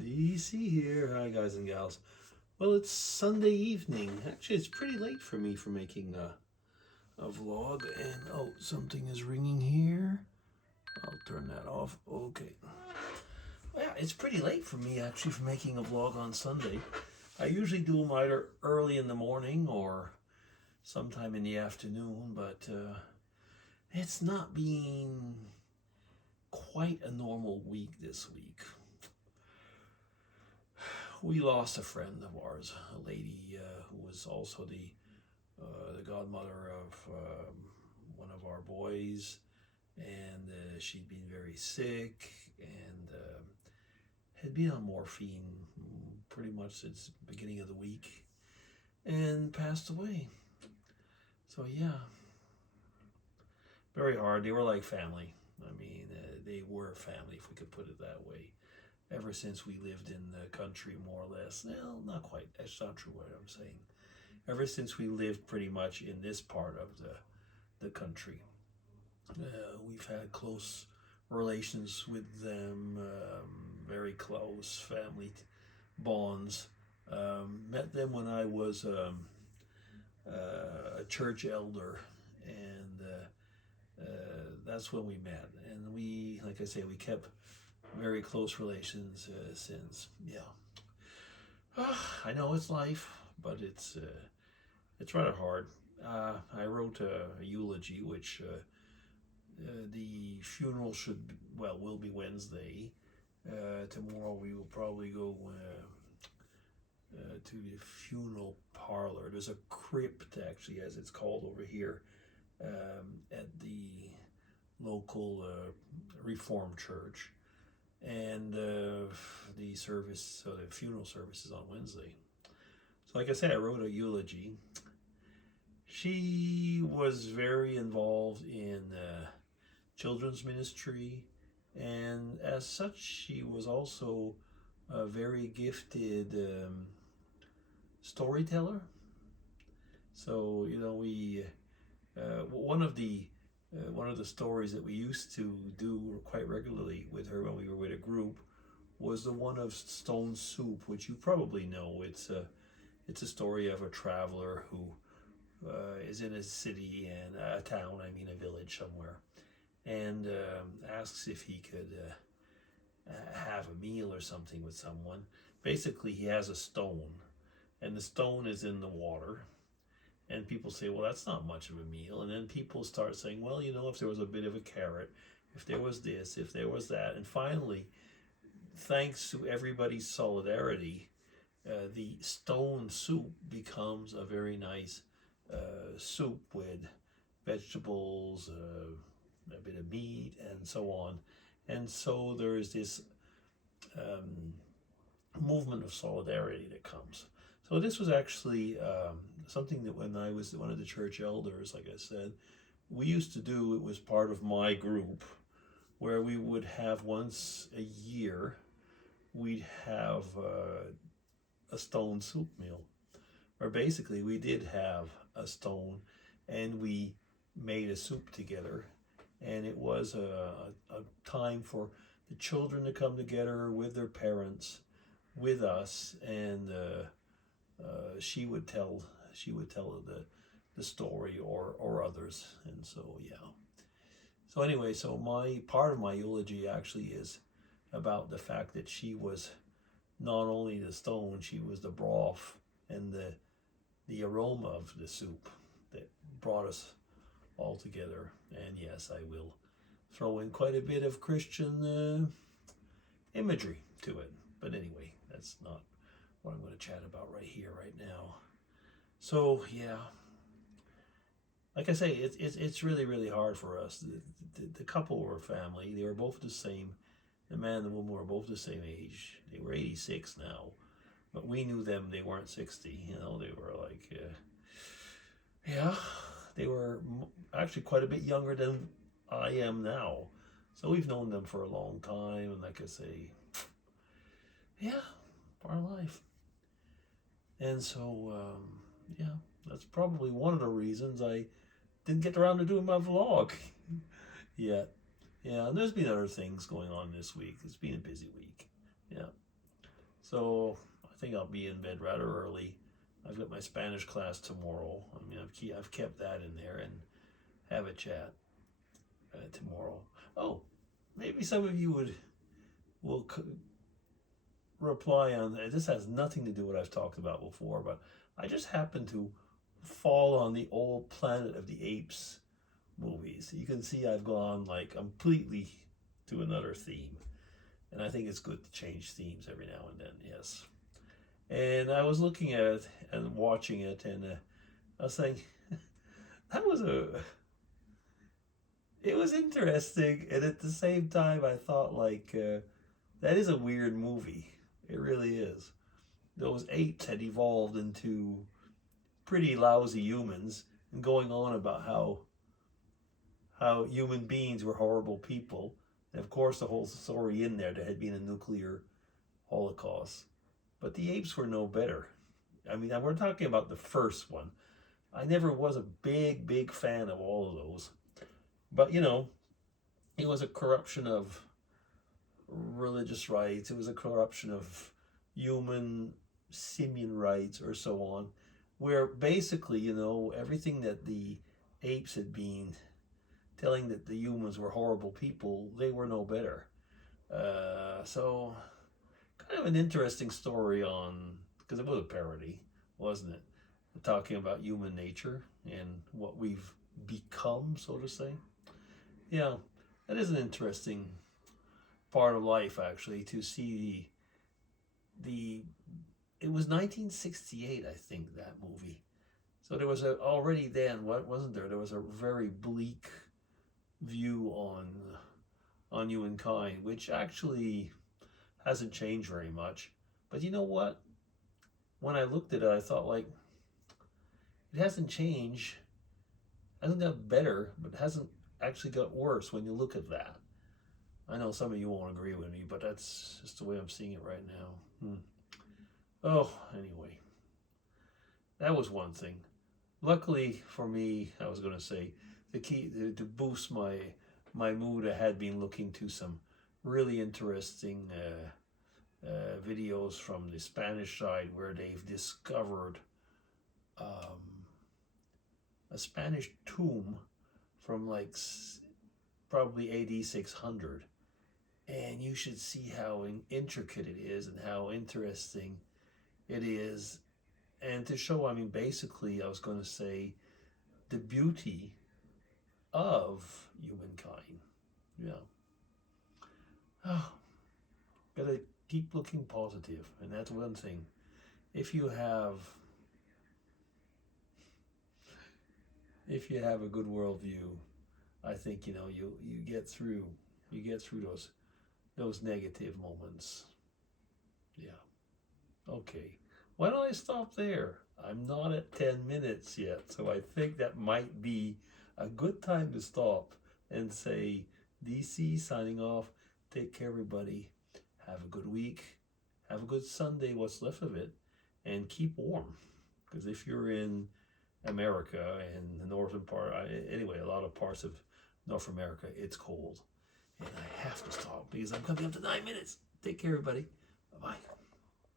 DC here. Hi, guys and gals. Well, it's Sunday evening. Actually, it's pretty late for me for making a vlog. And oh, something is ringing here. I'll turn that off. Okay. Well, yeah, it's pretty late for me actually for making a vlog on Sunday. I usually do them either early in the morning or sometime in the afternoon, but it's not being quite a normal week this week. We lost a friend of ours, a lady who was also the godmother of one of our boys, and she'd been very sick and had been on morphine pretty much since the beginning of the week, and passed away. So yeah, very hard. They were like family. I mean, they were family, if we could put it that way. Ever since we lived in the country, more or less. Well, not quite. That's not true what I'm saying. Ever since we lived pretty much in this part of the country, we've had close relations with them, very close family bonds. Met them when I was a church elder, and that's when we met. And we, like I say, we kept very close relations since. Yeah, I know it's life, but it's rather hard. I wrote a eulogy, which the funeral will be Wednesday. Tomorrow we will probably go to the funeral parlor. There's a crypt, actually, as it's called over here, at the local Reformed church, and the service, so the funeral service is on Wednesday. So, like I said, I wrote a eulogy. She was very involved in children's ministry, and as such, she was also a very gifted storyteller. So we one of the stories that we used to do quite regularly with her when we were with a group was the one of stone soup, which you probably know. It's a story of a traveler who is in a city and a town, I mean a village somewhere, and asks if he could have a meal or something with someone. Basically, he has a stone, and the stone is in the water. And people say, well, that's not much of a meal. And then people start saying, well, if there was a bit of a carrot, if there was this, if there was that. And finally, thanks to everybody's solidarity, the stone soup becomes a very nice soup with vegetables, a bit of meat, and so on. And so there is this um, movement of solidarity that comes. So this was actually something that when I was one of the church elders, like I said, we used to do. It was part of my group where we would have once a year, we'd have a stone soup meal, where basically we did have a stone and we made a soup together. And it was a time for the children to come together with their parents, with us, and she would tell the story or others. And so yeah. So anyway, so my part of my eulogy actually is about the fact that she was not only the stone, she was the broth and the aroma of the soup that brought us all together. And yes, I will throw in quite a bit of Christian imagery to it. But anyway, that's not what I'm going to chat about right here, right now. So yeah, like I say, it's really really hard for us. The couple were family. They were both the same. The man and the woman were both the same age. They were 86 now, but we knew them. They weren't 60. They were like, yeah, they were actually quite a bit younger than I am now. So we've known them for a long time, and like I say, yeah, our life. And so, yeah, that's probably one of the reasons I didn't get around to doing my vlog yet. Yeah, and there's been other things going on this week. It's been a busy week. Yeah. So I think I'll be in bed rather early. I've got my Spanish class tomorrow. I mean, I've kept that in there and have a chat tomorrow. Oh, maybe some of you will reply on that. This has nothing to do with what I've talked about before, but I just happened to fall on the old Planet of the Apes movies. You can see I've gone like completely to another theme, and I think it's good to change themes every now and then. Yes. And I was looking at it and watching it, and I was saying that was it was interesting, and at the same time, I thought like that is a weird movie. It really is. Those apes had evolved into pretty lousy humans, and going on about how human beings were horrible people. And of course, the whole story in there had been a nuclear holocaust. But the apes were no better. I mean, we're talking about the first one. I never was a big fan of all of those. But, it was a corruption of religious rights. It was a corruption of human simian rights or so on, where basically, everything that the apes had been telling that the humans were horrible people, they were no better. So kind of an interesting story because it was a parody, wasn't it? Talking about human nature and what we've become, so to say. Yeah, that is an interesting part of life, actually, to see it was 1968, I think, that movie. So there was already then, what wasn't there? There was a very bleak view on humankind, which actually hasn't changed very much. But you know what? When I looked at it, I thought like it hasn't changed, hasn't got better, but hasn't actually got worse when you look at that. I know some of you won't agree with me, but that's just the way I'm seeing it right now. Oh, anyway, that was one thing. Luckily for me, I was going to say, the key to boost my mood, I had been looking to some really interesting videos from the Spanish side where they've discovered a Spanish tomb from like probably AD 600. And you should see how intricate it is and how interesting it is. And to show, I mean, basically, I was going to say the beauty of humankind. Yeah. Oh, gotta keep looking positive, and that's one thing. If you have a good worldview, I think you get through those negative moments. Yeah. Okay. Why don't I stop there? I'm not at 10 minutes yet, so I think that might be a good time to stop and say, DC signing off. Take care, everybody. Have a good week. Have a good Sunday, what's left of it, and keep warm. Because if you're in America and the northern part, anyway, a lot of parts of North America, it's cold. And I have to stop because I'm coming up to 9 minutes. Take care, everybody. Bye-bye.